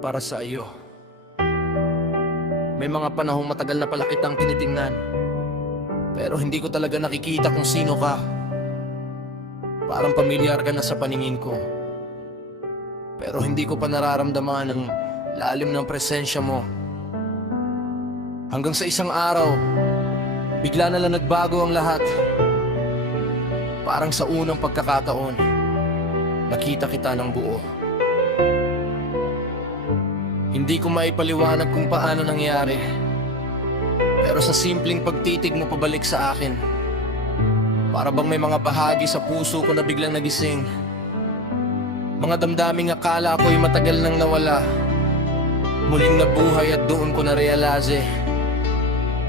para sa iyo. May mga panahong matagal na pala kitang tinitingnan, pero hindi ko talaga nakikita kung sino ka. Parang pamilyar ka na sa paningin ko, pero hindi ko pa nararamdaman ang lalim ng presensya mo. Hanggang sa isang araw, bigla na lang nagbago ang lahat. Parang sa unang pagkakataon, nakita kita ng buo. Hindi ko maipaliwanag kung paano nangyari, pero sa simpleng pagtitig mo pabalik sa akin, para bang may mga bahagi sa puso ko na biglang nagising. Mga damdaming akala ko'y matagal nang nawala, muling nabuhay at doon ko na-realize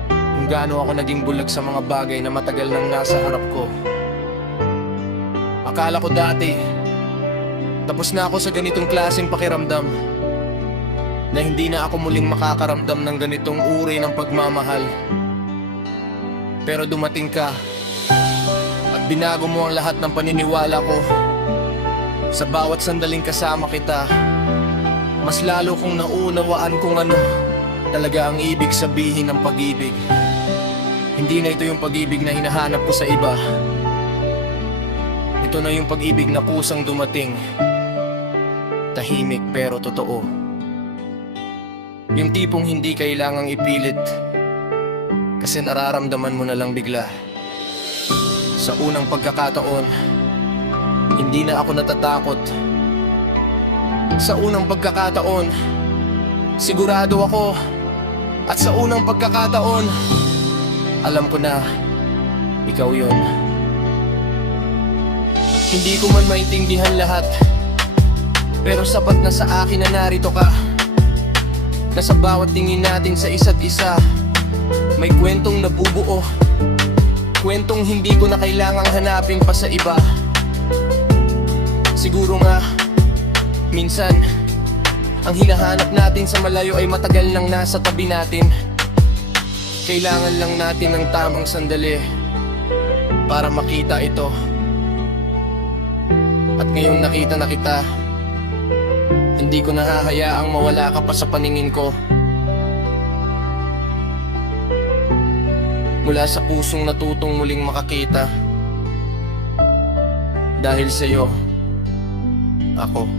kung gaano ako naging bulag sa mga bagay na matagal nang nasa harap ko. Akala ko dati, tapos na ako sa ganitong klaseng pakiramdam, na hindi na ako muling makakaramdam ng ganitong uri ng pagmamahal. Pero dumating ka, at binago mo ang lahat ng paniniwala ko. Sa bawat sandaling kasama kita, mas lalo kong naunawaan kung ano talaga ang ibig sabihin ng pag-ibig. Hindi na ito yung pag-ibig na hinahanap ko sa iba. Ito na yung pag-ibig na kusang dumating, tahimik pero totoo. Yung tipong hindi kailangang ipilit, kasi nararamdaman mo na lang bigla. Sa unang pagkakataon, hindi na ako natatakot. Sa unang pagkakataon, sigurado ako. At sa unang pagkakataon, alam ko na ikaw yun. Hindi ko man maintindihan lahat, pero sapat na sa akin na narito ka. Na sa bawat tingin natin sa isa't isa, may kwentong nabubuo, kwentong hindi ko na kailangang hanapin pa sa iba. Siguro nga, minsan, ang hinahanap natin sa malayo ay matagal nang nasa tabi natin. Kailangan lang natin ng tamang sandali para makita ito. At ngayong nakita na kita, hindi ko nahahayaang mawala ka pa sa paningin ko. Mula sa pusong natutong muling makakita. Dahil sa'yo, ako